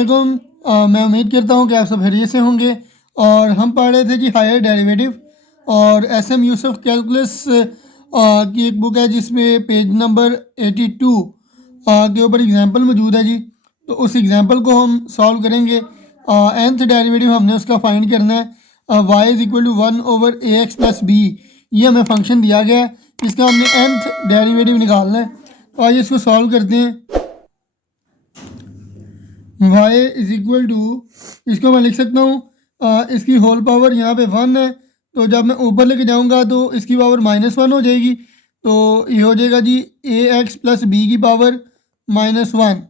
वालेकुम। मैं उम्मीद करता हूँ कि आप सब खैरियत से होंगे। और हम पढ़ रहे थे जी हायर डेरिवेटिव, और एस एम यूसुफ कैलकुलस की एक बुक है जिसमें पेज नंबर 82 के ऊपर एग्जांपल मौजूद है जी। तो उस एग्जांपल को हम सॉल्व करेंगे। nth डेरिवेटिव हमने उसका फाइंड करना है। y is equal to 1/ax plus b, ये हमें फंक्शन दिया गया है, इसका हमने nth डेरिवेटिव निकालना है। तो आइए इसको सॉल्व करते हैं। y इज इक्वल टू, इसको मैं लिख सकता हूँ इसकी होल पावर यहाँ पे 1 है, तो जब मैं ऊपर लेके जाऊँगा तो इसकी पावर -1 हो जाएगी। तो ये हो जाएगा जी ax प्लस बी की पावर -1।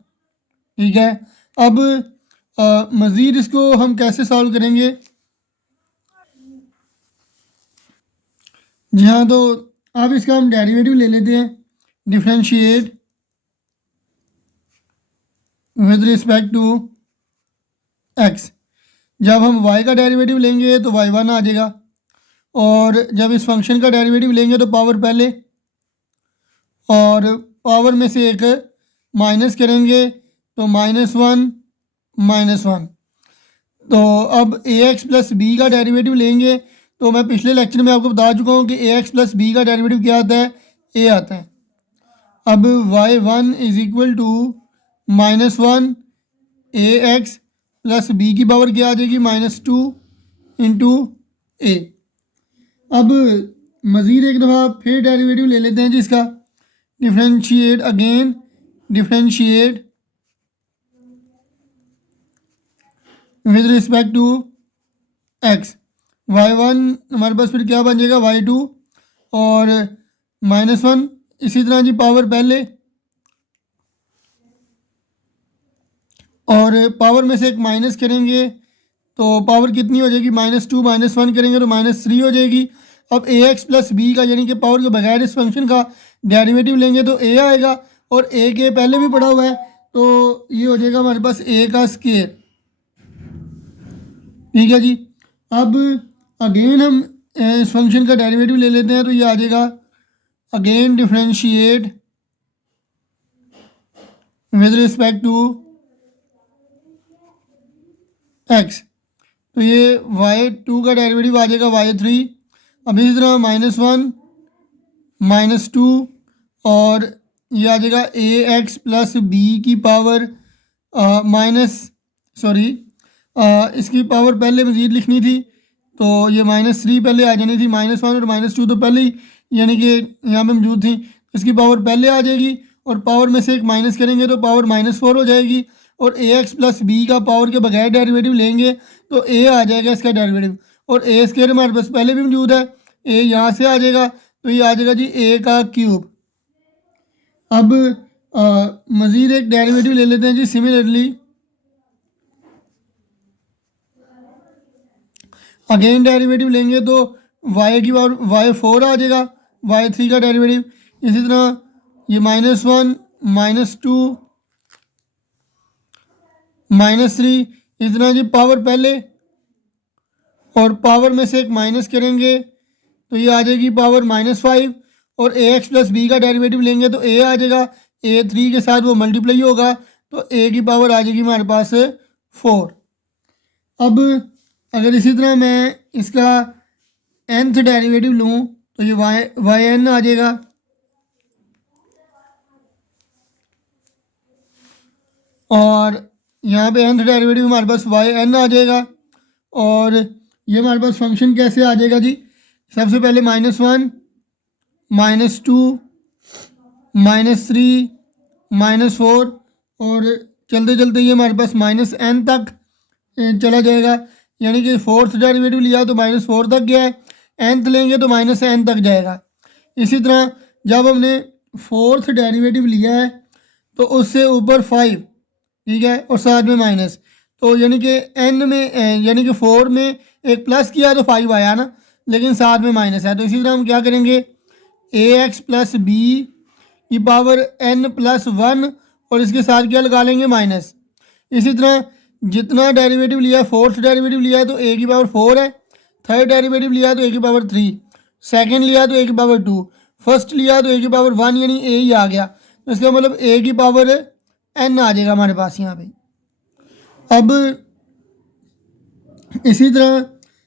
ठीक है। अब मज़ीद इसको हम कैसे सॉल्व करेंगे? जी हाँ, तो अब इसका हम डेरिवेटिव ले लेते हैं। Differentiate with respect to x। जब हम y का डेरिवेटिव लेंगे तो y1 आ जाएगा, और जब इस फंक्शन का डेरिवेटिव लेंगे तो पावर पहले, और पावर में से एक माइनस करेंगे तो -1 -1। तो अब ax प्लस बी का डेरिवेटिव लेंगे, तो मैं पिछले लेक्चर में आपको बता चुका हूँ कि ax प्लस बी का डेरिवेटिव क्या आता है? a आता है। अब y1 is equal to -1 ax plus b की पावर क्या आ जाएगी? -2 इंटू ए। अब मज़ीद एक दफ़ा फिर डेरिवेटिव ले लेते हैं जिसका। Differentiate again, differentiate with respect to x। y1 हमारे पास फिर क्या बन जाएगा? y2 और -1। इसी तरह जी पावर पहले, और पावर में से एक माइनस करेंगे तो पावर कितनी हो जाएगी? -2 -1 करेंगे तो -3 हो जाएगी। अब ax प्लस बी का यानी कि पावर के बगैर इस फंक्शन का डेरिवेटिव लेंगे तो a आएगा, और a के पहले भी पड़ा हुआ है, तो ये हो जाएगा हमारे पास a का स्क्वायर। ठीक है जी। अब अगेन हम इस फंक्शन का डेरिवेटिव ले लेते हैं, तो ये आ जाएगा again differentiate with respect to x। तो ये y2 का डेरिवेटिव आ जाएगा y3। अब इसी तरह -1 -2, और ये आ जाएगा ax प्लस बी की पावर इसकी पावर पहले मज़ीद लिखनी थी, तो ये -3 पहले आ जानी थी। -1 और -2 तो पहले ही यानी कि यहाँ पे मौजूद थी, इसकी पावर पहले आ जाएगी, और पावर में से एक माइनस करेंगे तो पावर -4 हो जाएगी। और ax प्लस बी का पावर के बगैर डेरिवेटिव लेंगे तो a आ जाएगा इसका डेरिवेटिव, और a स्क्वायर हमारे पास पहले भी मौजूद है, a यहाँ से आ जाएगा, तो ये आ जाएगा जी a का क्यूब। अब मज़ीद एक डेरिवेटिव ले लेते हैं जी। सिमिलरली अगेन डेरिवेटिव लेंगे तो y की पावर y4 आ जाएगा, y3 का डेरिवेटिव। इसी तरह ये -1 -2 -3, इस तरह जी पावर पहले, और पावर में से एक माइनस करेंगे तो ये आ जाएगी पावर -5, और ax प्लस बी का डेरिवेटिव लेंगे तो a आ जाएगा, a3 के साथ वो मल्टीप्लाई होगा, तो a की पावर आ जाएगी हमारे पास 4। अब अगर इसी तरह मैं इसका nth डेरिवेटिव लूँ तो ये yn आ जाएगा, और यहाँ पे nth डेरिवेटिव हमारे पास yn आ जाएगा। और ये हमारे पास फंक्शन कैसे आ जाएगा जी? सबसे पहले -1 -2 -3 -4, और चलते चलते ये हमारे पास -n तक चला जाएगा, यानी कि फोर्थ डेरिवेटिव लिया तो -4 तक गया है, nth लेंगे तो -n तक जाएगा। इसी तरह जब हमने फोर्थ डेरिवेटिव लिया है तो उससे ऊपर 5, ठीक है, और साथ में माइनस, तो यानी कि n में यानी कि 4 में एक प्लस किया तो 5 आया ना, लेकिन साथ में माइनस है, तो इसी तरह हम क्या करेंगे? ax प्लस बी की पावर n+1, और इसके साथ क्या लगा लेंगे? माइनस। इसी तरह जितना डेरिवेटिव लिया, फोर्थ डेरिवेटिव लिया तो a की पावर 4 है, थर्ड डेरिवेटिव लिया तो a की पावर 3, सेकंड लिया तो a की पावर 2, फर्स्ट लिया तो a की पावर 1, यानी a ही आ गया, तो इसका मतलब a की पावर n आ जाएगा हमारे पास यहाँ पे। अब इसी तरह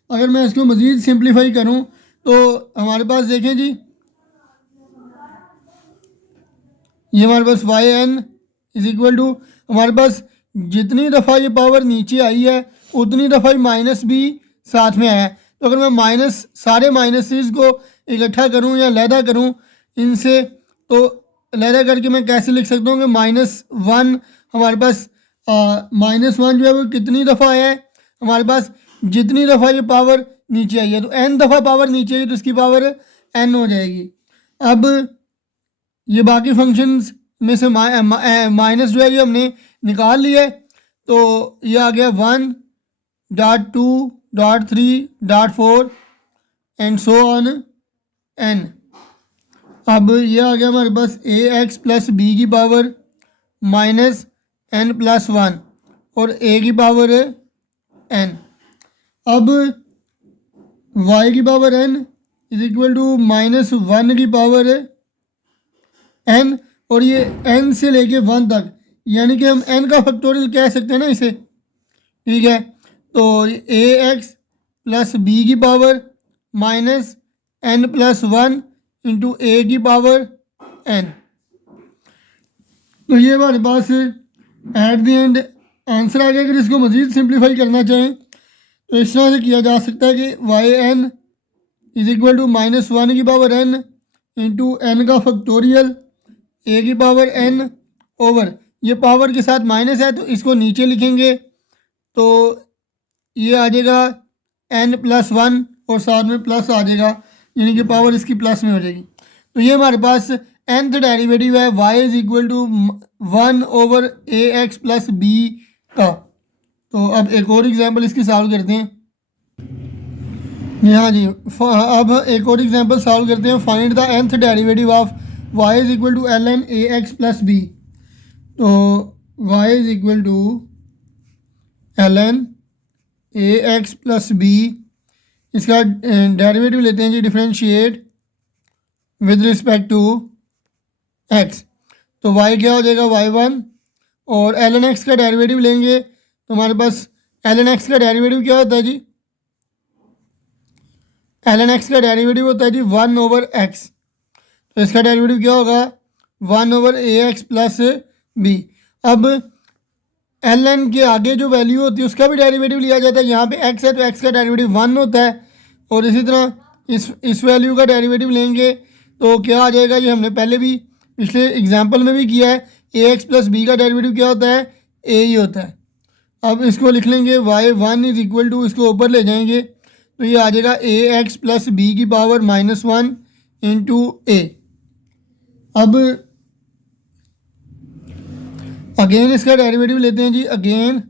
अगर मैं इसको मज़ीद सिंप्लीफाई करूं तो हमारे पास देखें जी, ये हमारे पास y n is equal to, हमारे पास जितनी दफ़ा ये पावर नीचे आई है उतनी दफ़ा ही माइनस भी साथ में आया है। तो अगर मैं माइनस सारे माइनसेस को इकट्ठा करूं या लैदा करूं इनसे, तो लैदा करके मैं कैसे लिख सकता हूं कि -1 हमारे पास -1 जो है वो कितनी दफ़ा आया है, हमारे पास जितनी दफ़ा ये पावर नीचे आई है, तो n दफ़ा पावर नीचे आई तो इसकी पावर n हो जाएगी। अब ये बाकी फंक्शंस में से माइनस जो है ये हमने निकाल लिया है, तो ये आ गया 1.2.3.4 एंड सो ऑन n। अब ये आ गया हमारे पास ax प्लस बी की पावर -n+1 और a की पावर n। अब y की power n is equal to -1 की पावर n, और ये n से लेके 1 तक, यानी कि हम n का फैक्टोरियल कह सकते हैं ना इसे, ठीक है। तो ax प्लस बी की पावर -n+1 इंटू a की पावर n। तो ये हमारे पास एट द एंड आंसर आ गया। अगर इसको मज़ीद सिंप्लीफाई करना चाहें तो इस तरह से किया जा सकता है कि y n is equal to -1 की पावर n इंटू n का फैक्टोरियल a की पावर n ओवर, ये पावर के साथ माइनस है तो इसको नीचे लिखेंगे तो ये आ जाएगा n+1 और साथ में प्लस आ जाएगा, यानी कि पावर इसकी प्लस में हो जाएगी। तो ये हमारे पास nth डेरिवेटिव है y is equal to 1/ax plus b का। तो अब एक और एग्जांपल इसकी सॉल्व करते हैं। हाँ जी, अब एक और एग्जांपल सॉल्व करते हैं। Find the nth derivative of y is equal to ln ax plus b. तो y is equal to ln ax plus b, इसका डेरिवेटिव लेते हैं जी, differentiate with respect to x। तो y क्या हो जाएगा y1, और ln x का डेरिवेटिव लेंगे तो हमारे पास ln x का डेरिवेटिव क्या होता है जी, ln x का डेरिवेटिव होता है जी 1/x। तो इसका डेरिवेटिव क्या होगा 1/ax प्लस बी। अब ln के आगे जो वैल्यू होती है उसका भी डेरिवेटिव लिया जाता है। यहाँ पे x है तो x का डेरिवेटिव 1 होता है, और इसी तरह इस वैल्यू का डेरिवेटिव लेंगे तो क्या आ जाएगा, ये हमने पहले भी पिछले एग्जांपल में भी किया है। ax प्लस बी का डेरिवेटिव क्या होता है, a ही होता है। अब इसको लिख लेंगे y1 इज इक्वल टू, इसको ऊपर ले जाएंगे तो ये आ जाएगा ax प्लस बी की पावर -1 इंटू a। अब अगेन इसका डेरिवेटिव लेते हैं जी, again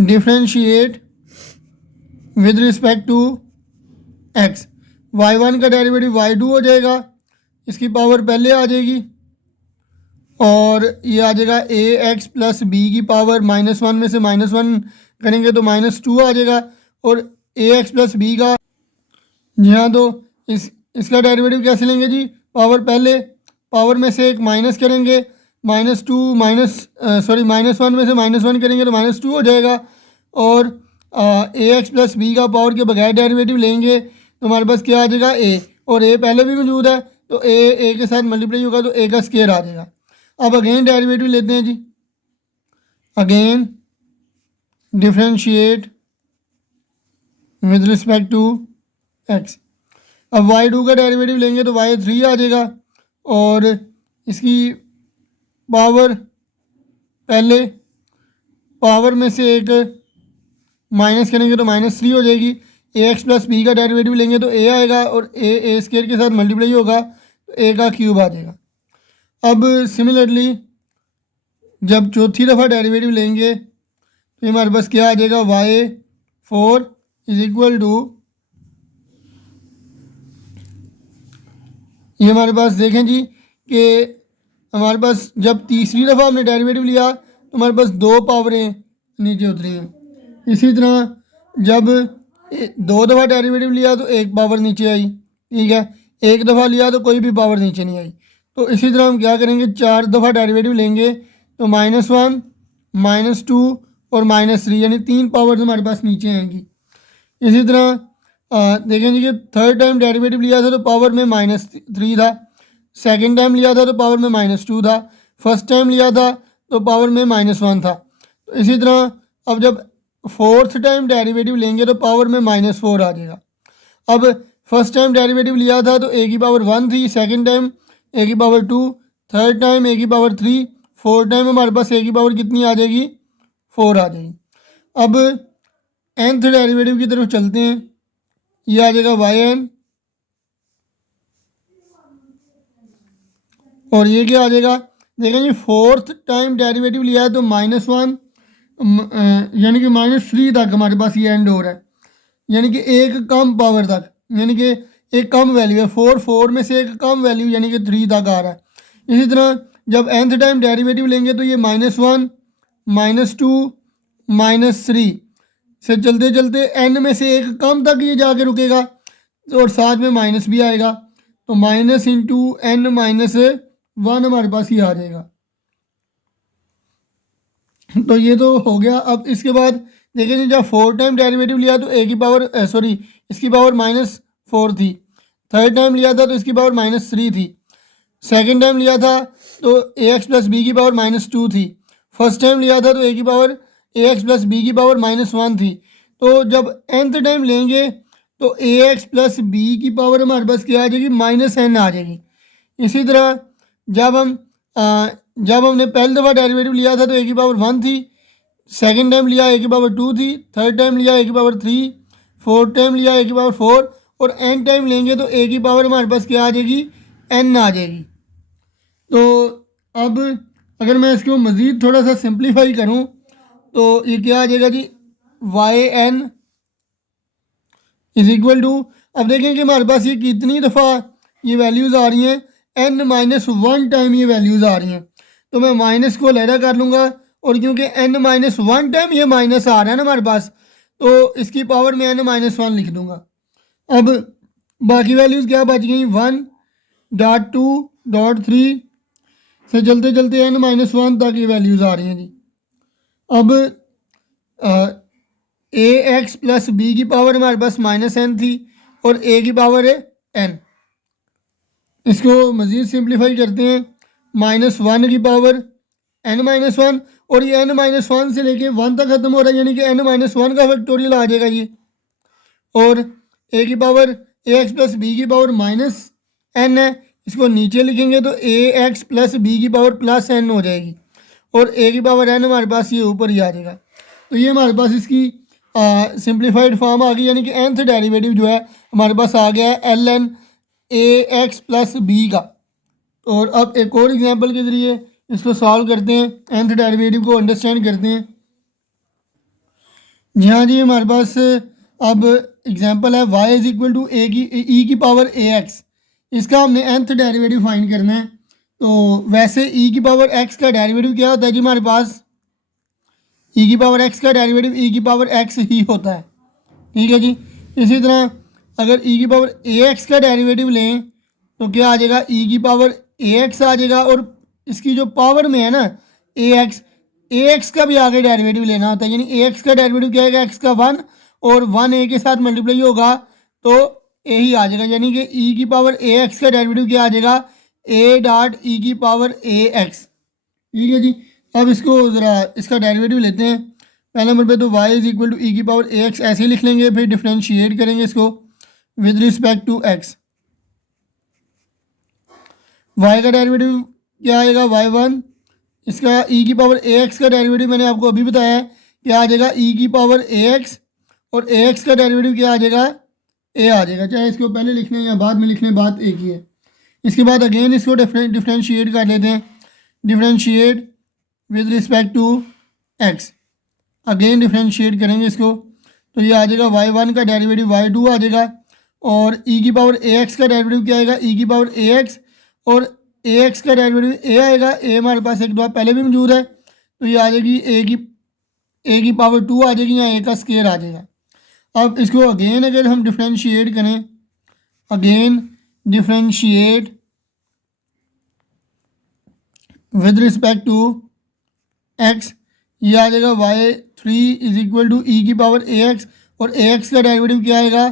differentiate with respect to x। y1 का डेरिवेटिव y2 हो जाएगा, इसकी पावर पहले आ जाएगी, और ये आ जाएगा ax प्लस बी की पावर -1 में से -1 करेंगे तो -2 आ जाएगा, और ax प्लस बी का जी हाँ, तो इसका डेरिवेटिव कैसे लेंगे जी, पावर पहले, पावर में से एक माइनस करेंगे, -1 में से -1 करेंगे तो -2 हो जाएगा, और ax प्लस बी का पावर के बगैर डेरिवेटिव लेंगे तो हमारे पास क्या आ जाएगा a, और a पहले भी मौजूद है तो a के साथ मल्टीप्लाई होगा तो a का स्क्वायर आ जाएगा। अब अगेन डेरिवेटिव लेते हैं जी, again differentiate with respect to x। अब y2 का डेरिवेटिव लेंगे तो y3 आ जाएगा, और इसकी पावर पहले, पावर में से एक माइनस करेंगे तो -3 हो जाएगी। ax प्लस बी का डेरिवेटिव लेंगे तो a आएगा, और a स्क्वायर के साथ मल्टीप्लाई होगा तो a का क्यूब आ जाएगा। अब सिमिलरली जब चौथी दफ़ा डेरिवेटिव लेंगे तो हमारे पास क्या आ जाएगा, y4 इज इक्वल टू, ये हमारे पास देखें जी कि हमारे पास जब तीसरी दफ़ा हमने डेरिवेटिव लिया तो हमारे पास 2 पावरें नीचे उतरी हैं। इसी तरह जब 2 दफ़ा डेरिवेटिव लिया तो 1 पावर नीचे आई, ठीक है, 1 दफ़ा लिया तो कोई भी पावर नीचे नहीं आई। तो इसी तरह हम क्या करेंगे, 4 दफ़ा डेरिवेटिव लेंगे तो -1 -2 और -3, यानी 3 पावर्स हमारे पास नीचे आएंगी। इसी तरह देखें जी कि थर्ड टाइम डेरिवेटिव लिया था तो पावर में -3 था, सेकंड टाइम लिया था तो पावर में -2 था, फर्स्ट टाइम लिया था तो पावर में -1 था। तो इसी तरह अब जब फोर्थ टाइम डेरिवेटिव लेंगे तो पावर में -4 आ जाएगा। अब फर्स्ट टाइम डेरिवेटिव लिया था तो ए की पावर 1 थी, सेकंड टाइम ए की पावर 2, थर्ड टाइम ए की पावर 3, फोर्थ टाइम हमारे पास ए की पावर कितनी आ जाएगी, 4 आ जाएगी। अब nth डेरिवेटिव की तरफ चलते हैं, ये आ जाएगा वाई एन, और ये क्या आ जाएगा, देखें जी फोर्थ टाइम डेरिवेटिव लिया है तो -1 यानी कि -3 तक हमारे पास ये एंड हो रहा है, यानी कि एक कम पावर तक, यानी कि एक कम वैल्यू है, 4 में से एक कम वैल्यू यानी कि 3 तक आ रहा है। इसी तरह जब nth टाइम डेरिवेटिव लेंगे तो ये -1, -2, -3 से चलते चलते n में से एक कम तक ये जाके रुकेगा, और साथ में माइनस भी आएगा, तो माइनस इंटू n -1 हमारे पास ये आ जाएगा। तो ये तो हो गया। अब इसके बाद देखिए जब 4 टाइम डेरिवेटिव लिया तो ए की पावर सॉरी इसकी पावर -4 थी, थर्ड टाइम लिया था तो इसकी पावर -3 थी, सेकंड टाइम लिया था तो ए एक्स प्लस बी की पावर -2 थी, फर्स्ट टाइम लिया था तो ए की power a x plus b की पावर -1 थी। तो जब nth टाइम लेंगे तो ए एक्स प्लस बी की पावर हमारे पास क्या आ जाएगी, -n आ जाएगी। इसी तरह जब हम जब हमने पहली दफ़ा डेरिवेटिव लिया था तो ए की पावर 1 थी, सेकंड टाइम लिया ए की पावर 2 थी, थर्ड टाइम लिया ए की पावर 3, फोर्थ टाइम लिया ए की पावर 4, और एन टाइम लेंगे तो ए की पावर हमारे पास क्या आ जाएगी, n आ जाएगी। तो अब अगर मैं इसको मज़ीद थोड़ा सा सिंप्लीफाई करूं तो ये क्या आ जाएगा जी, y n is equal to, अब देखें कि हमारे पास ये कितनी दफ़ा ये वैल्यूज़ आ रही हैं, n-1 टाइम ये वैल्यूज़ आ रही हैं, तो मैं माइनस को अलहदा कर लूँगा, और क्योंकि n-1 टाइम ये माइनस आ रहा है ना हमारे पास, तो इसकी पावर में n-1 लिख दूँगा। अब बाकी वैल्यूज़ क्या बच गई, 1.2.3 से चलते चलते n-1 तक ये वैल्यूज़ आ रही हैं जी। अब ए एक्स प्लस बी की पावर हमारे पास -n थी और ए की पावर है n, इसको मज़ीद सिंप्लीफाई करते हैं, -1 की पावर n-1, और ये n-1 से लेके 1 तक ख़त्म हो रहा है, यानी कि n-1 का फैक्टोरियल आ जाएगा ये, और ए की power a x plus b की पावर -n है, इसको नीचे लिखेंगे तो ए एक्स प्लस बी की पावर +n हो जाएगी, और ए की पावर n हमारे पास ये ऊपर ही आ जाएगा। तो ये हमारे पास इसकी सिंप्लीफाइड फॉर्म आ गई, यानी कि nth डेरिवेटिव जो है हमारे पास आ गया है ln ए एक्स प्लस बी का। और अब एक और एग्जांपल के ज़रिए इसको सॉल्व करते हैं, nth डेरिवेटिव को अंडरस्टैंड करते हैं। जी हाँ जी, हमारे पास अब एग्जांपल है y इज इक्वल टू ई की पावर ए एक्स, इसका हमने nth डेरिवेटिव फाइंड करना है। तो वैसे e की पावर x का डेरिवेटिव क्या होता है जी, हमारे पास e की पावर x का डेरिवेटिव e की पावर x ही होता है, ठीक है जी। इसी तरह अगर e की पावर ax का डेरिवेटिव लें तो क्या आ जाएगा, e की पावर ax आ जाएगा, और इसकी जो पावर में है ना ax का भी आगे डेरिवेटिव लेना होता है, यानी ax का डेरिवेटिव क्या आएगा, x का 1, और 1 a के साथ मल्टीप्लाई होगा तो a ही आ जाएगा, यानी कि e की पावर ax का डेरिवेटिव क्या आ जाएगा, a.e की पावर ax, ठीक है जी। अब इसको ज़रा इसका डेरिवेटिव लेते हैं। पहले नंबर पे तो y इज इक्वल टू ई की पावर ए एक्स ऐसे ही लिख लेंगे, फिर डिफ्रेंशिएट करेंगे इसको with respect to x। y का डेरिवेटिव क्या आएगा, y1, इसका e की पावर ए एक्स का डेरिवेटिव मैंने आपको अभी बताया है क्या आ जाएगा, e की पावर ए एक्स, और ए एक्स का डेरिवेटिव क्या आ जाएगा, a आ जाएगा, चाहे इसको पहले लिख लें या बाद में लिख लें, बात एक ही है। इसके बाद अगेन इसको डिफ्रेंशिएट कर लेते हैं, differentiate with respect to x, again differentiate करेंगे इसको, तो ये आ जाएगा y1 का डेरिवेटिव y2 आ जाएगा, और e की पावर ax का डेरिवेटिव क्या आएगा, e की पावर ax, और ax का डेरिवेटिव a आएगा, a हमारे पास एक दफ़ा पहले भी मौजूद है, तो ये आ जाएगी a की पावर 2 आ जाएगी, या a का स्केयर आ जाएगा। अब इसको अगेन अगर हम डिफ्रेंशिएट करें, again differentiate with respect to x, ये आ जाएगा y3 इज इक्वल टू ई की पावर ax, और ax का डेरिवेटिव क्या आएगा,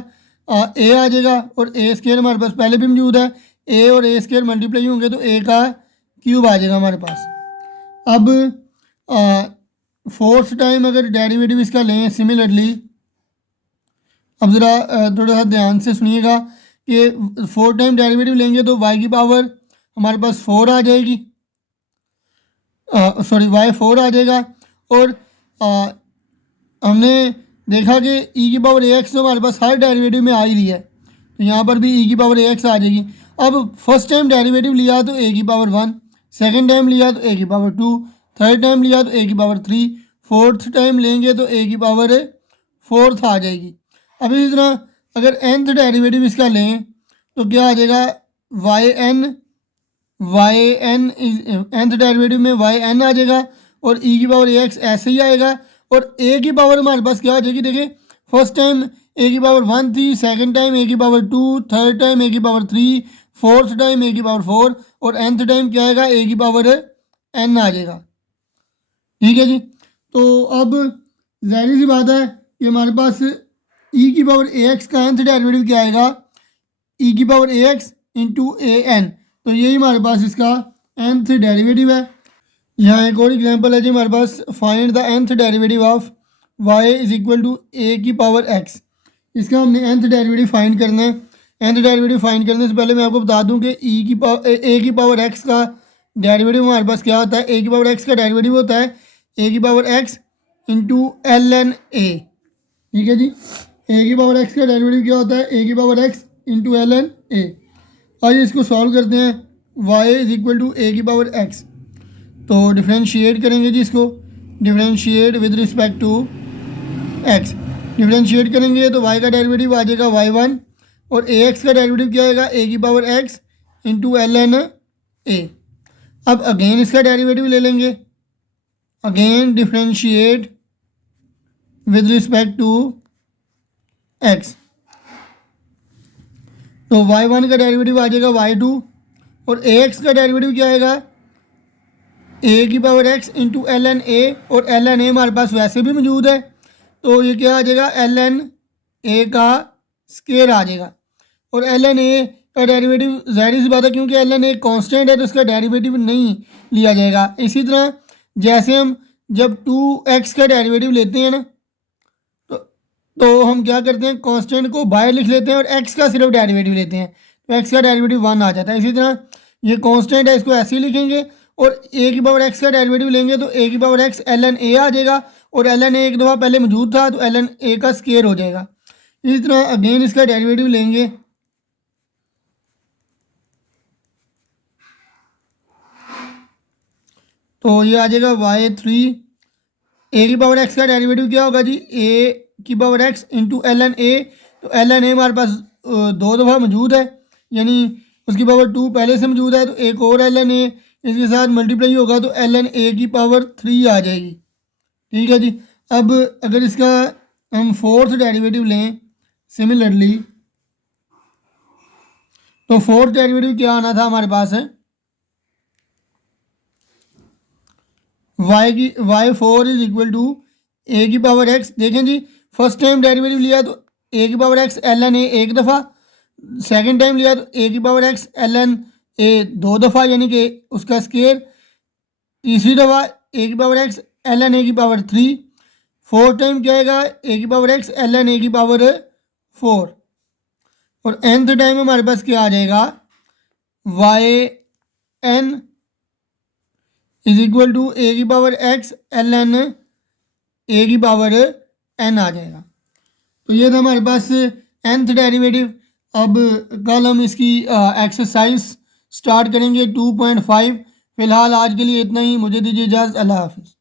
a आ जाएगा, और a स्क्वायर हमारे पास पहले भी मौजूद है, a और a स्क्वायर मल्टीप्लाई होंगे तो a का क्यूब आ जाएगा हमारे पास। अब फोर्थ टाइम अगर डेरिवेटिव इसका लें सिमिलरली, अब ज़रा थोड़ा सा ध्यान से सुनिएगा कि फोर्थ टाइम डेरिवेटिव लेंगे तो y की पावर हमारे पास 4 आ जाएगी, सॉरी y4 आ जाएगा, और हमने देखा कि e की पावर ax तो हमारे पास हर डेरिवेटिव में आ ही रही है, तो यहाँ पर भी e की पावर ax आ जाएगी। अब फर्स्ट टाइम डेरिवेटिव लिया तो a की पावर 1, सेकंड टाइम लिया तो a की पावर 2, थर्ड टाइम लिया तो a की पावर 3, फोर्थ टाइम लेंगे तो a की पावर 4 आ जाएगी। अब इसी तरह अगर nth डेरिवेटिव इसका लें तो क्या आ जाएगा, yn nth डेरिवेटिव में yn आ जाएगा, और e की पावर ax ऐसे ही आएगा, और a की पावर हमारे पास क्या आ जाएगी, देखिए फर्स्ट टाइम a की पावर 1 थी, सेकंड टाइम a की पावर 2, थर्ड टाइम a की पावर 3, फोर्थ टाइम a की पावर 4, और nth टाइम क्या आएगा, a की पावर n आ जाएगा। ठीक है जी। तो अब ज़ाहिर सी बात है कि हमारे पास e की पावर ax का nth डेरिवेटिव क्या आएगा, e की पावर ax इंटू an, तो यही हमारे पास इसका nth डेरिवेटिव है। यहाँ एक और एग्जांपल है जी हमारे पास, find the nth derivative of y is equal to a की पावर x। इसका हमने nth डेरिवेटिव फाइंड करना है। nth डेरिवेटिव फाइंड करने से पहले मैं आपको बता दूं कि a की पावर x का डेरिवेटिव हमारे पास क्या होता है, a की पावर x का डेरिवेटिव होता है a की power x into ln a। ठीक है जी, a की पावर x का डेरिवेटिव क्या होता है, a की power x into ln a। आइए इसको सॉल्व करते हैं, y is equal to a की पावर x, तो डिफ्रेंशिएट करेंगे जी इसको, differentiate with respect to x, differentiate करेंगे तो y का डेरिवेटिव आ जाएगा y1, और ax का डेरिवेटिव क्या आएगा, a की power x into ln a। अब अगेन इसका डेरिवेटिव ले लेंगे, again differentiate with respect to x, तो y1 का डेरिवेटिव आ जाएगा y2, और ax का डेरिवेटिव क्या आएगा, a की power x into ln a, और ln a हमारे पास वैसे भी मौजूद है, तो ये क्या आ जाएगा, ln a का स्क्वायर आ जाएगा, और ln a का डेरिवेटिव ज़ाहिर सी बात है क्योंकि ln a कांस्टेंट है तो उसका डेरिवेटिव नहीं लिया जाएगा। इसी तरह जैसे हम जब 2x का डेरिवेटिव लेते हैं ना, तो हम क्या करते हैं, कांस्टेंट को बाहर लिख लेते हैं और x का सिर्फ डेरिवेटिव लेते हैं, तो x का डेरिवेटिव 1 आ जाता है। इसी तरह ये कांस्टेंट है, इसको ऐसे ही लिखेंगे, और a की पावर x का डेरिवेटिव लेंगे तो a की पावर x ln a आ जाएगा, और ln a एक दफ़ा पहले मौजूद था तो ln a का स्क्वायर हो जाएगा। इसी तरह अगेन इसका डेरिवेटिव लेंगे, तो ये आ जाएगा y3, a की पावर x का डेरिवेटिव क्या होगा जी, a की power x into ln a, तो ln a हमारे पास 2 दफ़ा मौजूद है, यानी उसकी पावर 2 पहले से मौजूद है, तो एक और ln a इसके साथ मल्टीप्लाई होगा तो ln a की पावर 3 आ जाएगी। ठीक है जी। अब अगर इसका हम फोर्थ डेरिवेटिव लें सिमिलरली, तो फोर्थ डेरिवेटिव क्या आना था हमारे पास है, y4 is equal to a की पावर x। देखें जी, फर्स्ट टाइम डेरिवेटिव लिया तो a की पावर x ln a एक दफ़ा, सेकंड टाइम लिया तो a की पावर x ln a 2 दफ़ा यानी कि उसका स्क्वायर, तीसरी दफ़ा a की पावर x ln a की पावर 3, फोर्थ टाइम क्या आएगा, a की पावर x ln a की पावर 4, और nth टाइम हमारे पास क्या आ जाएगा, yn is equal to a की पावर x ln a की पावर n आ जाएगा। तो ये था हमारे पास nth डेरिवेटिव। अब कल हम इसकी एक्सरसाइज स्टार्ट करेंगे 2.5। फ़िलहाल आज के लिए इतना ही, मुझे दीजिए इजाज़त, अल्लाह हाफिज़।